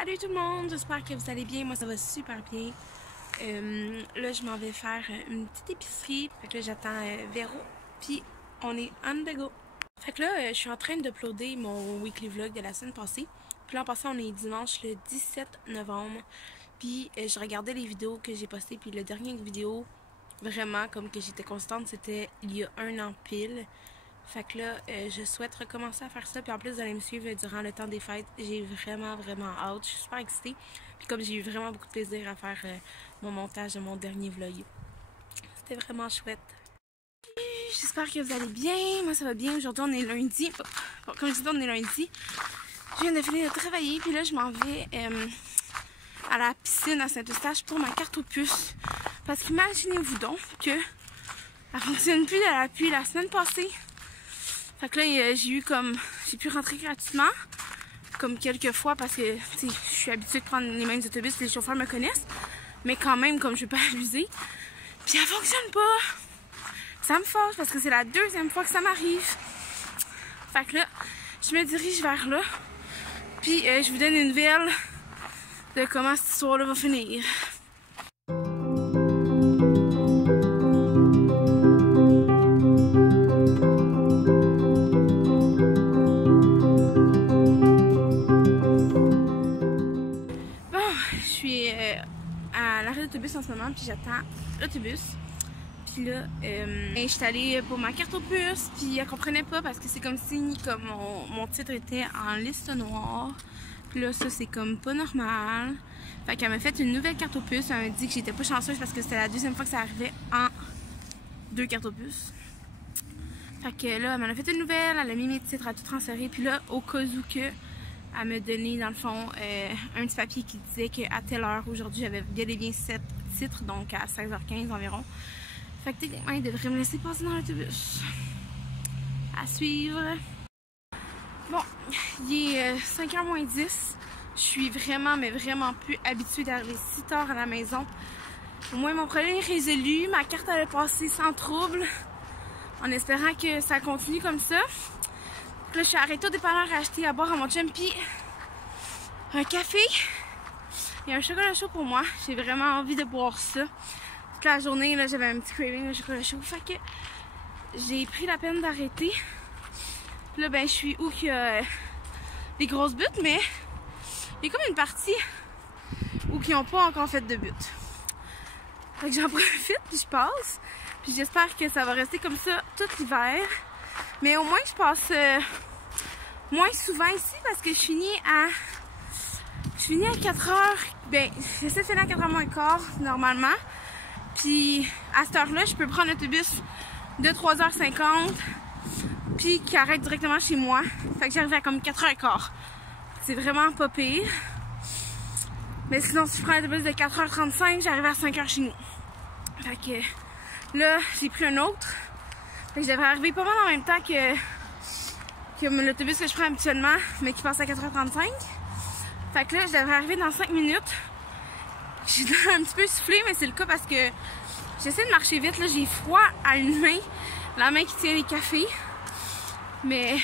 Salut tout le monde, j'espère que vous allez bien, moi ça va super bien. Là je m'en vais faire une petite épicerie, fait que là j'attends Véro, puis on est on the go. Fait que là je suis en train d'uploader mon weekly vlog de la semaine passée. Puis là en passant on est dimanche le 17 novembre, puis je regardais les vidéos que j'ai postées, puis la dernière vidéo, vraiment comme que j'étais constante, c'était il y a un an pile. Fait que là, je souhaite recommencer à faire ça. Puis en plus, vous allez me suivre durant le temps des fêtes. J'ai vraiment hâte. Je suis super excitée. Puis comme j'ai eu vraiment beaucoup de plaisir à faire mon montage de mon dernier vlog. C'était vraiment chouette. J'espère que vous allez bien. Moi, ça va bien. Aujourd'hui, on est lundi. Bon, comme je disais, on est lundi. Je viens de finir de travailler. Puis là, je m'en vais à la piscine à Saint-Eustache pour ma carte aux puces. Parce qu'imaginez-vous donc que elle fonctionne plus depuis la semaine passée. Fait que là, j'ai pu rentrer gratuitement, comme quelques fois, parce que je suis habituée de prendre les mêmes autobus, les chauffeurs me connaissent. Mais quand même, comme je veux pas abuser. Puis elle fonctionne pas. Ça me fâche parce que c'est la deuxième fois que ça m'arrive. Fait que là, je me dirige vers là. Puis je vous donne une nouvelle de comment cette histoire-là va finir. À l'arrêt d'autobus en ce moment, puis j'attends l'autobus. Puis là, je suis allée pour ma carte aux puces, puis elle comprenait pas parce que c'est comme si mon titre était en liste noire. Puis là, ça c'est comme pas normal. Fait qu'elle m'a fait une nouvelle carte aux puces. Elle m'a dit que j'étais pas chanceuse parce que c'était la deuxième fois que ça arrivait en 2 cartes aux puces. Fait que là, elle m'en a fait une nouvelle, elle a mis mes titres à tout transférer. Puis là, au cas où que, elle m'a donné, dans le fond, un petit papier qui disait qu'à telle heure, aujourd'hui, j'avais bien et bien 7 titres, donc à 16h15 environ. Fait que techniquement, il devrait me laisser passer dans l'autobus. À suivre. Bon, il est 5h moins 10. Je suis vraiment, mais vraiment plus habituée d'arriver si tard à la maison. Au moins, mon problème est résolu. Ma carte allait passer sans trouble, en espérant que ça continue comme ça. Là, je suis arrêtée au dépanneur à acheter à boire à mon chum, puis un café et un chocolat chaud pour moi. J'ai vraiment envie de boire ça. Toute la journée, là, j'avais un petit craving de chocolat chaud. Fait que j'ai pris la peine d'arrêter. Là, ben, je suis où qu'il y a des grosses buttes, mais il y a comme une partie où ils n'ont pas encore fait de butte. Fait que j'en profite, puis je passe. Puis j'espère que ça va rester comme ça tout l'hiver. Mais au moins, je passe moins souvent ici parce que je finis à 4h. Ben, j'essaie de finir à 4h moins le quart, normalement. Puis, à cette heure-là, je peux prendre l'autobus de 3h50 puis qui arrête directement chez moi. Fait que j'arrive à comme 4h15. C'est vraiment pas pire. Mais sinon, si je prends l'autobus de 4h35, j'arrive à 5h chez nous. Fait que là, j'ai pris un autre. Fait que je devrais arriver pas mal en même temps que l'autobus que je prends habituellement, mais qui passe à 4h35. Fait que là, je devrais arriver dans 5 minutes. J'ai un petit peu soufflé, mais c'est le cas parce que j'essaie de marcher vite. Là, j'ai froid à une main, la main qui tient les cafés. Mais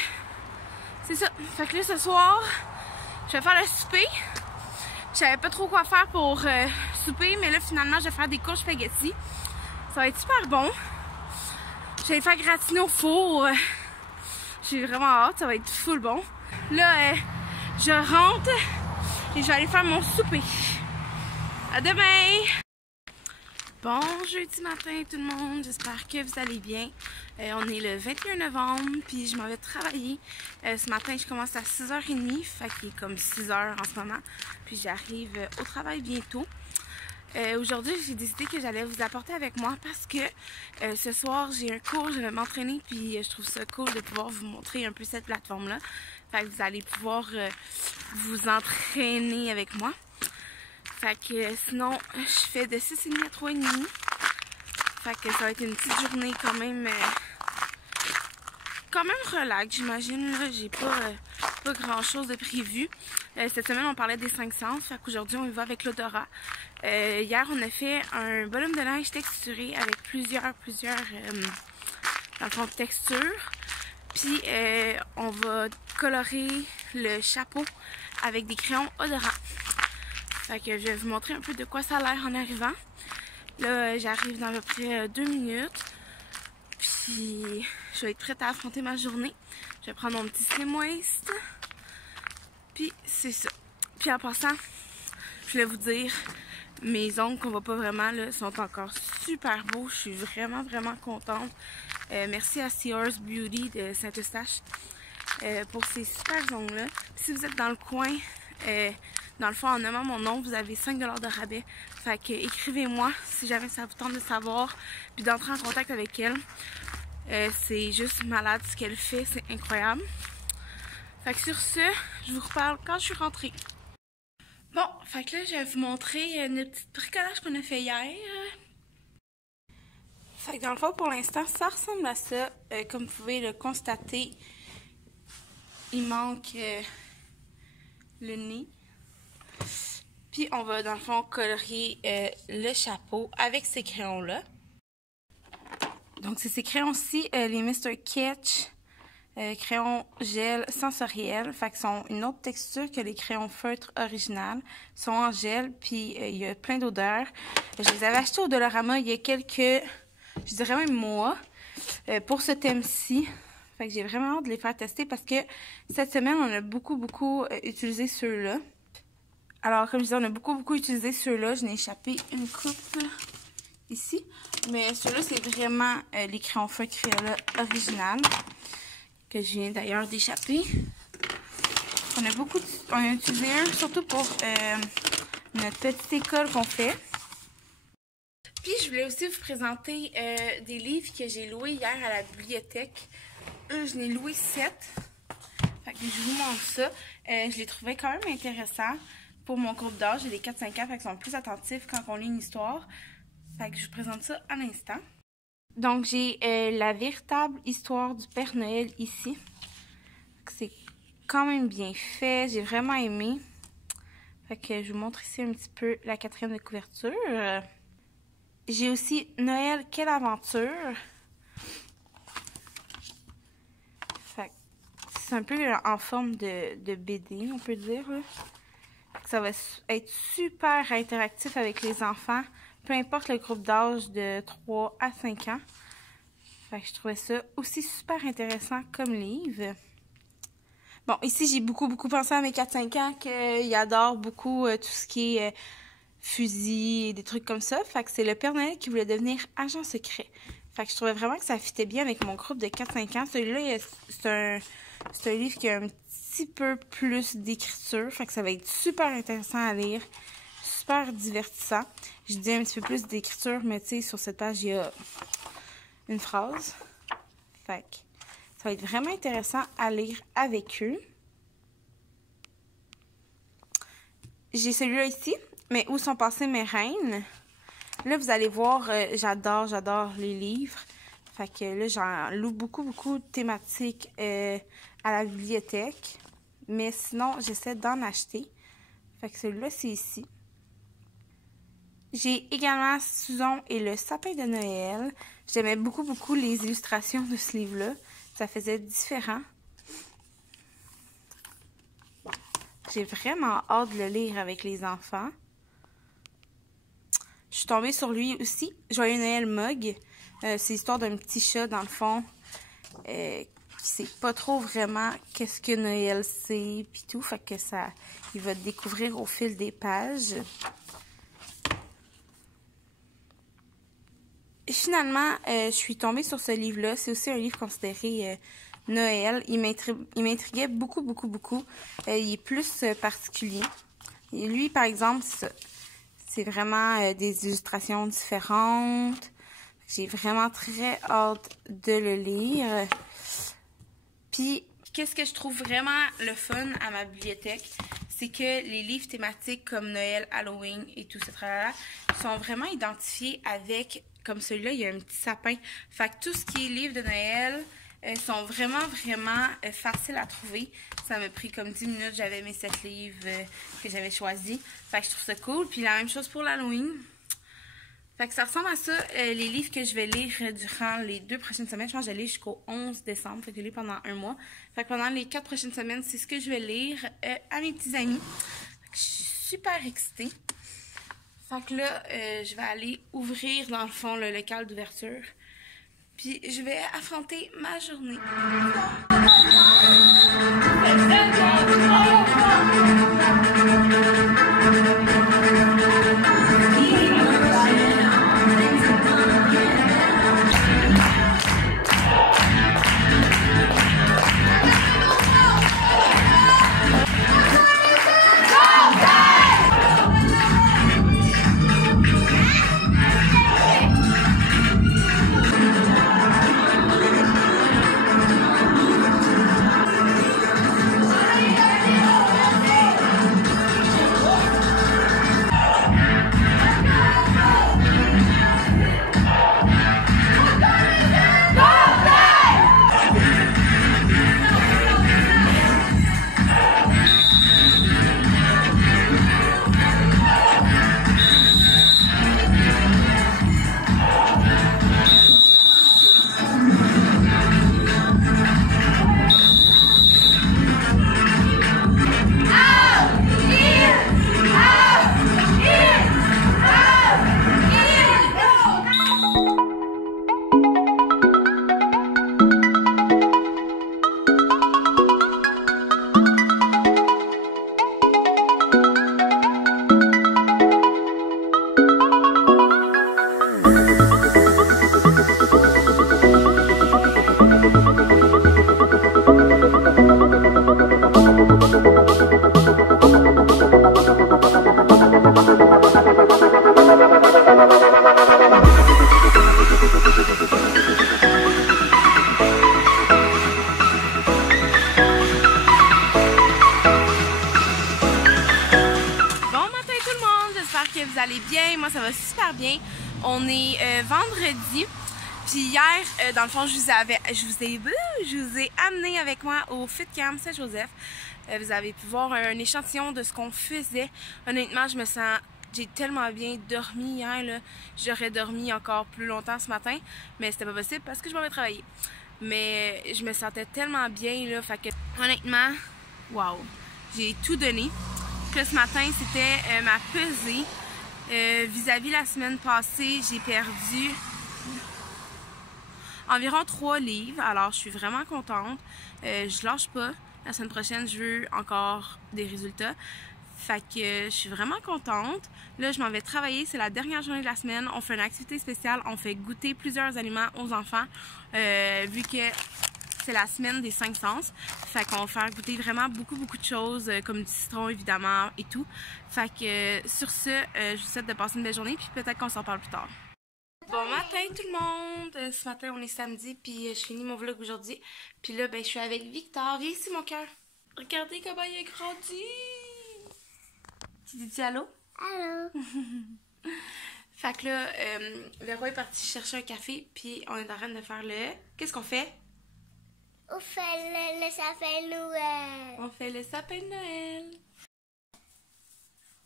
c'est ça. Fait que là, ce soir, je vais faire le souper. Je savais pas trop quoi faire pour souper, mais là, finalement, je vais faire des courges spaghetti. Ça va être super bon. Je vais les faire gratiner au four. J'ai vraiment hâte, ça va être full bon. Là, je rentre et je vais aller faire mon souper. À demain! Bon jeudi matin tout le monde, j'espère que vous allez bien. On est le 21 novembre, puis je m'en vais travailler. Ce matin, je commence à 6h30, fait qu'il est comme 6h en ce moment. Puis j'arrive au travail bientôt. Aujourd'hui, j'ai décidé que j'allais vous apporter avec moi parce que ce soir, j'ai un cours, je vais m'entraîner, puis je trouve ça cool de pouvoir vous montrer un peu cette plateforme-là. Fait que vous allez pouvoir vous entraîner avec moi. Fait que sinon, je fais de 6h30 à 3h30. Fait que ça va être une petite journée quand même relax, j'imagine. J'ai pas grand chose de prévu. Cette semaine, on parlait des 5 sens. Fait qu'aujourd'hui, on y va avec l'odorat. Hier, on a fait un bonhomme de neige texturé avec plusieurs dans le fond, textures. Puis, on va colorer le chapeau avec des crayons odorants. Fait que je vais vous montrer un peu de quoi ça a l'air en arrivant. Là, j'arrive dans à peu près 2 minutes. Puis, je vais être prête à affronter ma journée. Je vais prendre mon petit Slim Waist. Puis, c'est ça. Puis, en passant, je voulais vous dire, mes ongles qu'on voit pas vraiment là, sont encore super beaux. Je suis vraiment, vraiment contente. Merci à Sears Beauty de Saint-Eustache pour ces super ongles-là. Si vous êtes dans le coin, dans le fond, en nommant mon nom, vous avez 5 $ de rabais. Fait que écrivez-moi si jamais ça vous tente de savoir, puis d'entrer en contact avec elle. C'est juste malade ce qu'elle fait, c'est incroyable. Fait que sur ce, je vous reparle quand je suis rentrée. Bon, fait que là, je vais vous montrer notre petit bricolage qu'on a fait hier. Fait que dans le fond, pour l'instant, ça ressemble à ça. Comme vous pouvez le constater, il manque le nez. Puis on va dans le fond colorier le chapeau avec ces crayons-là. Donc c'est ces crayons-ci, les Mr. Ketch crayons gel sensoriels. Fait qu'ils sont une autre texture que les crayons feutres originales. Ils sont en gel, puis il y a plein d'odeurs. Je les avais achetés au Dollarama il y a quelques, je dirais même mois, pour ce thème-ci. Fait que j'ai vraiment hâte de les faire tester parce que cette semaine, on a beaucoup utilisé ceux-là. Alors, comme je disais, on a beaucoup utilisé ceux-là. Je n'ai échappé une coupe ici. Mais ceux-là, c'est vraiment les crayons feutres Crayola original. Que je viens d'ailleurs d'échapper. On a utilisé un surtout pour notre petite école qu'on fait. Puis, je voulais aussi vous présenter des livres que j'ai loués hier à la bibliothèque. Je n'ai loué 7. Fait que je vous montre ça. Je les trouvais quand même intéressants. Pour mon groupe d'âge, j'ai des 4-5 ans, fait qu'ils sont plus attentifs quand on lit une histoire. Fait que je vous présente ça à l'instant. Donc, j'ai la véritable histoire du Père Noël ici. C'est quand même bien fait. J'ai vraiment aimé. Fait que je vous montre ici un petit peu la 4e de couverture. J'ai aussi Noël, quelle aventure. Fait que c'est un peu en forme de BD, on peut dire, là. Ça va être super interactif avec les enfants, peu importe le groupe d'âge de 3 à 5 ans. Fait que je trouvais ça aussi super intéressant comme livre. Bon, ici, j'ai beaucoup pensé à mes 4-5 ans qu'ils adorent beaucoup tout ce qui est fusil et des trucs comme ça. Fait que c'est le Père Noël qui voulait devenir agent secret. Fait que je trouvais vraiment que ça fitait bien avec mon groupe de 4-5 ans. Celui-là, c'est un livre qui a un petit peu plus d'écriture. Fait que ça va être super intéressant à lire. Super divertissant. Je dis un petit peu plus d'écriture, mais tu sais, sur cette page, il y a une phrase. Fait que ça va être vraiment intéressant à lire avec eux. J'ai celui-là ici, mais où sont passées mes reines? Là, vous allez voir, j'adore les livres. Fait que là, j'en loue beaucoup de thématiques à la bibliothèque. Mais sinon, j'essaie d'en acheter. Fait que celui-là, c'est ici. J'ai également Susan et le sapin de Noël. J'aimais beaucoup les illustrations de ce livre-là. Ça faisait différent. J'ai vraiment hâte de le lire avec les enfants. Je suis tombée sur lui aussi. Joyeux Noël Mug. C'est l'histoire d'un petit chat, dans le fond, qui sait pas trop vraiment qu'est-ce que Noël c'est, puis tout. Fait que ça, il va découvrir au fil des pages. Et finalement, je suis tombée sur ce livre-là. C'est aussi un livre considéré Noël. Il m'intriguait beaucoup. Il est plus particulier. Et lui, par exemple, c'est vraiment des illustrations différentes. J'ai vraiment très hâte de le lire. Puis, qu'est-ce que je trouve vraiment le fun à ma bibliothèque, c'est que les livres thématiques comme Noël, Halloween et tout ce tralala sont vraiment identifiés avec, comme celui-là, il y a un petit sapin. Fait que tout ce qui est livre de Noël sont vraiment faciles à trouver. Ça m'a pris comme 10 minutes, j'avais mes 7 livres que j'avais choisis. Fait que je trouve ça cool. Puis la même chose pour l'Halloween. Fait que ça ressemble à ça, les livres que je vais lire durant les 2 prochaines semaines. Je pense que je vais lire jusqu'au 11 décembre. Fait que je vais lire pendant 1 mois. Fait que pendant les 4 prochaines semaines, c'est ce que je vais lire à mes petits amis. Fait que je suis super excitée. Fait que là, je vais aller ouvrir dans le fond le local d'ouverture. Puis je vais affronter ma journée. Vous allez bien, moi ça va super bien. On est vendredi, puis hier, dans le fond, je vous ai amené avec moi au Fit Camp Saint-Joseph. Vous avez pu voir un échantillon de ce qu'on faisait. Honnêtement, j'ai tellement bien dormi hier, là. J'aurais dormi encore plus longtemps ce matin, mais c'était pas possible parce que je m'en vais travailler. Mais je me sentais tellement bien, là, fait que honnêtement, wow, j'ai tout donné. Puis là, ce matin, c'était ma pesée. Vis-à-vis la semaine passée, j'ai perdu environ 3 livres. Alors, je suis vraiment contente. Je lâche pas. La semaine prochaine, je veux encore des résultats. Fait que je suis vraiment contente. Là, je m'en vais travailler. C'est la dernière journée de la semaine. On fait une activité spéciale. On fait goûter plusieurs aliments aux enfants. Vu que c'est la semaine des 5 sens. Fait qu'on va faire goûter vraiment beaucoup de choses, comme du citron évidemment et tout. Fait que sur ce, je vous souhaite de passer une belle journée, puis peut-être qu'on s'en parle plus tard. Bon matin tout le monde! Ce matin on est samedi, puis je finis mon vlog aujourd'hui. Puis là, ben je suis avec Victor. Viens ici mon cœur. Regardez comment il a grandi! Tu dis allô? Allô? Fait que là, Véro est parti chercher un café, puis on est en train de faire le... Qu'est-ce qu'on fait? On fait le sapin de Noël. On fait le sapin de Noël.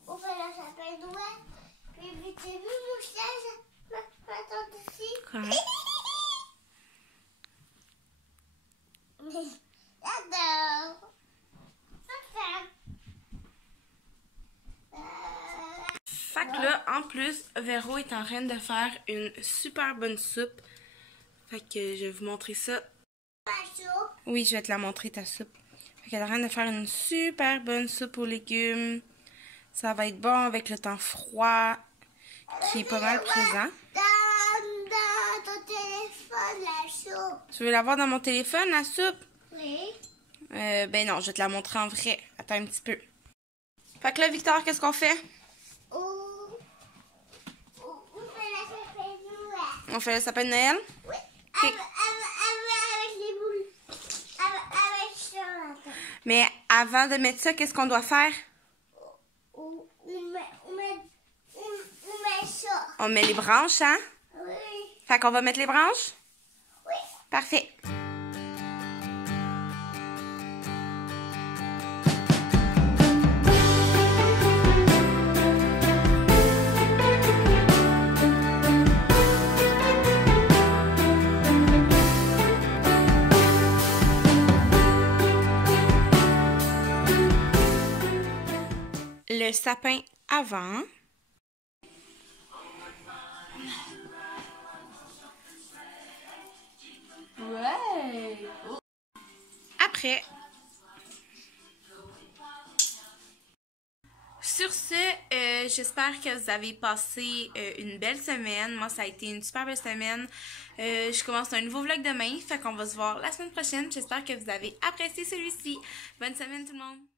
On fait le sapin de Noël. Puis t'as vu mon siège? Attends ici. Quoi? J'adore. Fait que là, en plus, Véro est en train de faire une super bonne soupe. Fait que je vais vous montrer ça. Oui, je vais te la montrer, ta soupe. Fait qu'elle est en train de faire une super bonne soupe aux légumes. Ça va être bon avec le temps froid qui est pas mal présent. Dans ton téléphone, la soupe. Tu veux la voir dans mon téléphone, la soupe? Oui. Ben non, je vais te la montrer en vrai. Attends un petit peu. Fait que là, Victor, qu'est-ce qu'on fait? On fait le sapin de Noël. On fait le sapin de Noël? Oui. Okay. Avec les boules. Avec ça. Mais avant de mettre ça, qu'est-ce qu'on doit faire? On met ça. On met les branches, hein? Oui. Fait qu'on va mettre les branches? Oui. Parfait. le sapin avant. Ouais! Après. Sur ce, j'espère que vous avez passé une belle semaine. Moi, ça a été une super belle semaine. Je commence un nouveau vlog demain, fait qu'on va se voir la semaine prochaine. J'espère que vous avez apprécié celui-ci. Bonne semaine tout le monde!